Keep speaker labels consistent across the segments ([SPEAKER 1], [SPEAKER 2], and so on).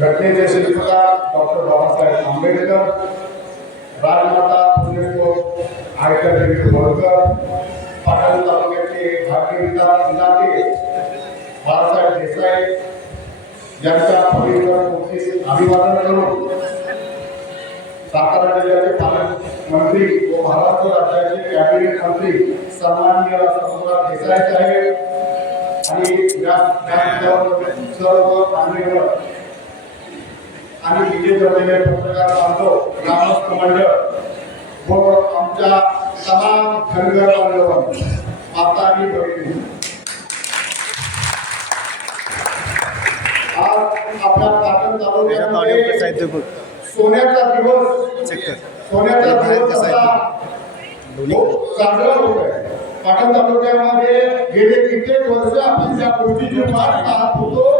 [SPEAKER 1] घटनेचे शिल्पकार डॉक्टर बाबासाहेब आंबेडकर राजमाता पुण्यश्लोक आयकर देवी होळकर पाटण तालुक्याचे भारतीय विधान इलाके बाळासाहेब देसाई यांच्या पवित्र मूर्तीस अभिवादन करून सातारा जिल्ह्याचे पालकमंत्री व महाराष्ट्र राज्याचे कॅबिनेट मंत्री सन्मान्य समुद्रात देसाई साहेब आणि सर्व मान्यवर आणि विजय जमलेले पत्रकार बांधव ग्रामस्थ मंडळ. व आमच्या तमाम धनगर बांधवांनी माता आणि बहिणी आज आपल्या पाटण तालुक्यामध्ये सोन्याचा दिवस सोन्याचा दिवस साजरा होत आहे. पाटण तालुक्यामध्ये गेले कित्येक वर्ष आपण ज्या गोष्टीची वाट पाहत होतो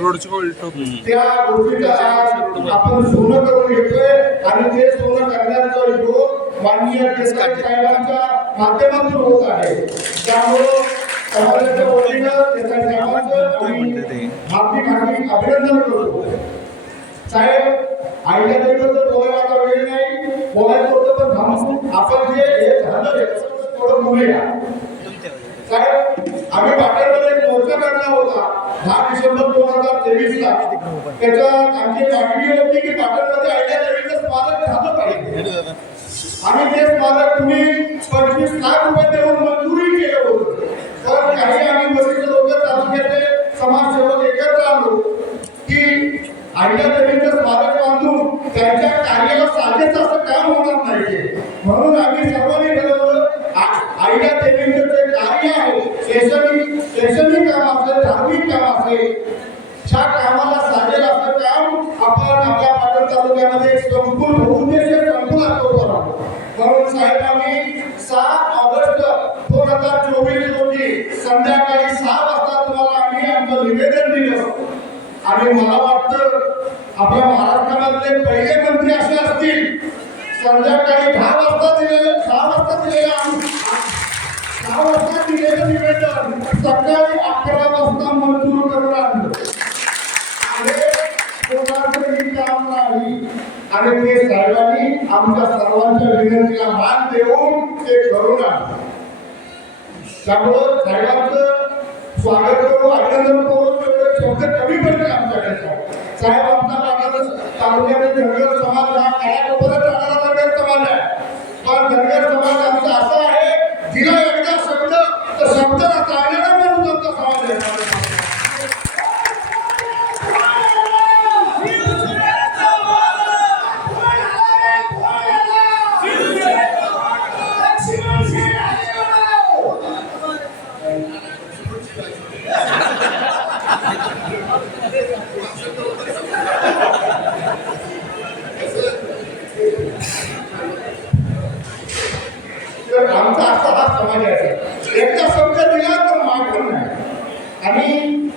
[SPEAKER 2] रोडचं उलटो
[SPEAKER 1] त्या आज आपण सोनं करून घेतोय आणि ते सोनं करण्याचा योग माननीय देसाई साहेबांच्या माध्यमातून होत आहे. त्यामुळं समाजाच्या वतीनं देसाई साहेबांचं आम्ही हार्दिक हार्दिक अभिनंदन करतो. साहेब आईच्या देवीबद्दल बोलायला आता वेळ नाही. बोलायचं होतं पण थांबून आपण जे हे झालं थोडं बोलूया. त्याच्यात आमची मागणी होती की पाटणमध्ये आयडिया देवीचं स्मारक झालं पाहिजे आणि ते स्मारक तुम्ही पंचवीस लाख रुपये देऊन मंजुरी केलं होतं. तर काही आम्ही वरिष्ठ लोक तालुक्याचे समाजसेवक एकत्र आलो की आयडिया देवीचं स्मारक बांधून त्यांच्या कार्याला साजेच असं काम होणार नाही म्हणून आम्ही सर्वांनी कार्यक्रमी आम्ही सात ऑगस्ट दोन हजार चोवीस रोजी संध्याकाळी सहा वाजता तुम्हाला आम्ही आमचं निवेदन दिलं आणि मला वाटतं आपल्या महाराष्ट्रामधले पहिले मंत्री असे असतील. संध्याकाळी दहा वाजता दिलेलं सहा वाजता दिलेलं आम्ही. सहा वाजता दिलेलं निवेदन सकाळी अकरा वाजता मंजूर करून आणलं. आणि आणि ते आमच्या सर्वांच्या विनंतीला मान देऊन ते करून आणलं त्यामुळं साहेबांचं स्वागत करू अभिनंदन करू तेवढे शब्द कमी पडले आमच्याकडे. साहेब साहेब आमचा तालुक्यातील धनगर समाज हा काळ्याकोपऱ्यात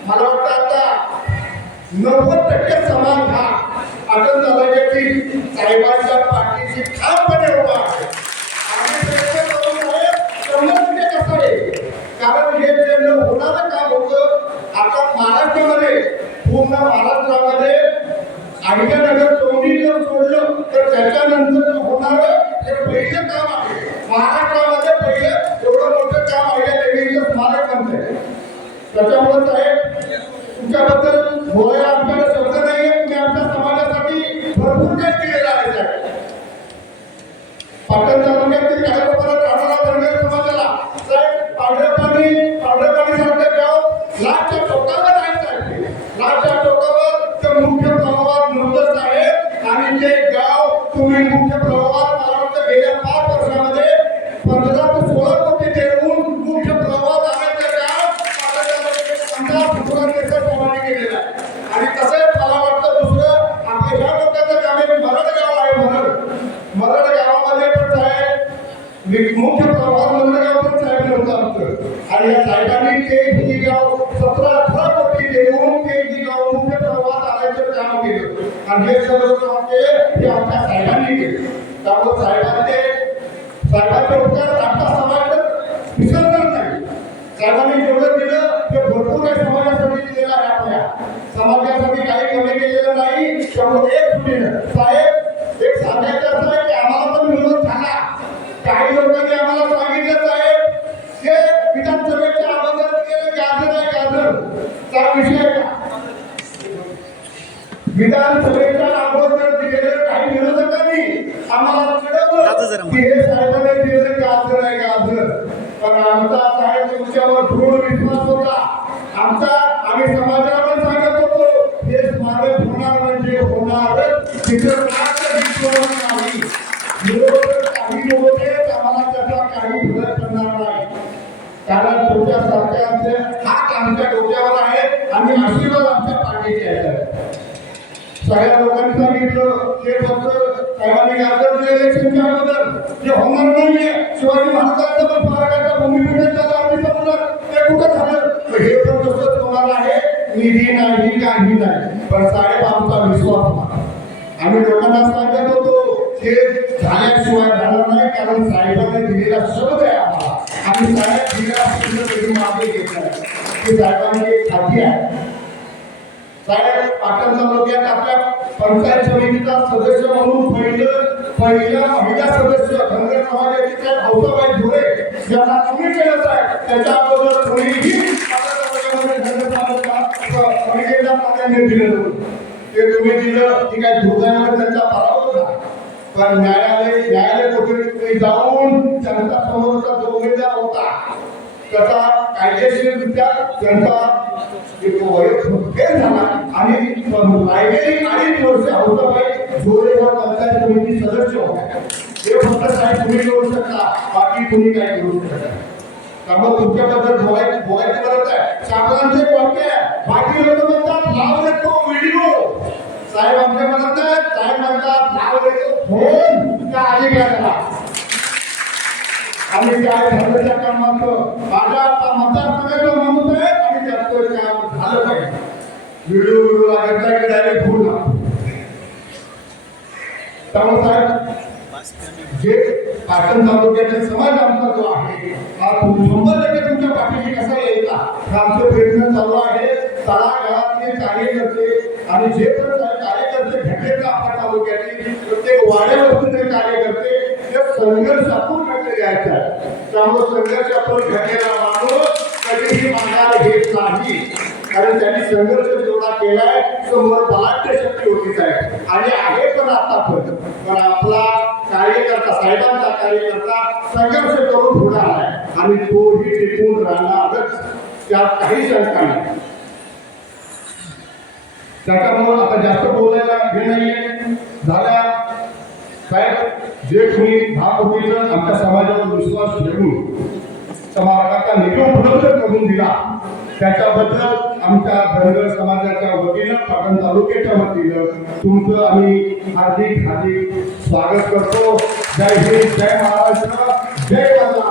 [SPEAKER 1] मला वाटतं आता नव्वद टक्के समान हा. अटल तालुक्यातील साहेबांच्या पाठीची ठामपणे उभा आहे. आणि कसं आहे? कारण हे जे न होणारं काम होतं आता महाराष्ट्रामध्ये पूर्ण महाराष्ट्रामध्ये आयडियानगर त्याच्यामुळे साहेब तुमच्याबद्दल बोलायला आमच्याकडे शब्द नाही आहे तुम्ही आमच्या समाजासाठी भरपूर काही केले आणि हे सगळं काम केलं हे आमच्या साहेबांनी केलं. त्यामुळे साहेबांचे साहेबांचे उपकार आपला विसरणार नाही साहेबांनी जेवढं दिलं ते भरपूर काही समाजासाठी दिलेलं आहे आपल्या. समाजासाठी काही कमी केलेलं नाही त्यामुळे एक सुटीनं साहेब विधानसभेच्या अगोदर काही विरोधकांनी आम्हाला की हे दिलेलं गाजर आहे गाजर पण आमचा साहेब तुमच्यावर दृढ विश्वास होता आमचा आम्ही समाजाला सांगत होतो हे स्मारक होणार म्हणजे होणार. तिथं फक्त साहेबांनी गाजर दिलेलं इलेक्शनच्या अगोदर जे होणार नाहीये शिवाजी महाराजांचं पण आम्ही ते कुठं झालं? हे पण तसंच होणार आहे. निधी नाही काही नाही. पण साहेब आमचा विश्वास होता. आम्ही लोकांना सांगत होतो झाल्याशिवाय राहणार नाही कारण साहेबांनी दिलेला शब्द आहे आम्हाला आणि साहेब दिलेला शब्द कधी मागे की एक खाती आहे. साहेब पाटण तालुक्यात आपल्या पंचायत समितीचा सदस्य म्हणून पहिलं पहिल्या महिला सदस्य धनगर समाजाचे त्या भाऊसाबाई धुळे यांना तुम्ही केलं आहे. त्याच्या अगोदर कोणीही पाटण प्राधान्य दिलं नव्हतं. ते तुम्ही दिलं की काय दुर्दैवाने त्यांचा पराभव झाला. पण न्यायालय न्यायालय कोठडी जाऊन त्यांचा समोरचा जो उमेदवार होता त्याचा कायदेशीररित्या त्यांचा एक वैयक्तिक झाला. आणि लायब्ररी अडीच वर्ष औसाबाई जोरे पंचायत समिती सदस्य होत्या हे फक्त काय तुम्ही करू शकता बाकी कुणी काय करू शकता. त्यामुळे तुमच्याबद्दल बोलायची बोलायची गरज आहे. साहेबांचे वाक्य आहे. बाकी लोक म्हणतात लाव देतो व्हिडिओ. साहेब आमच्या म्हणत नाही साहेब म्हणतात लाव देतो फोन. त्या अधिकाऱ्याला आणि काय धर्माच्या कामाचं माझ्या आता मतदार मतदारसंघाचं माणूस आहे आणि त्याचं काय व्हिडिओ व्हिडिओ लागत की डायरेक्ट फोन त्यामुळे साहेब जे पाटण तालुक्याचे समाज आमचा जो आहे हा शंभर टक्के तुमच्या पाठीशी कसा यायचा आमचे प्रयत्न चालू आहे. तळागाळातले कार्यकर्ते आणि जे पण कार्यकर्ते भेटले आपल्या तालुक्याचे प्रत्येक वाड्यावरती ते कार्यकर्ते हे संघर्षातून भेटले यायचे आहे. त्यामुळे संघर्षातून भेटलेला माणूस कधीही माघार घेत नाही. कारण त्यांनी संघर्ष केलाय समोर बलाढ्य शक्ती होतीच आहे. आणि आहे पण आता पण पण आपला कार्यकर्ता साहेबांचा कार्यकर्ता संघर्ष करून पुढे आलाय. आणि तोही टिकून राहणारच. त्यात काही शंका नाही. त्याच्यामुळे आता जास्त बोलायला हे नाहीये. झाल्या. साहेब जे तुम्ही होईल आमच्या समाजावर विश्वास ठेवून समाजाचा निधी उपलब्ध करून दिला. त्याच्याबद्दल आमच्या धनगर समाजाच्या वतीनं पाटण तालुक्याच्या वतीनं तुमचं आम्ही हार्दिक हार्दिक स्वागत करतो. जय हिंद जय महाराष्ट्र जय माता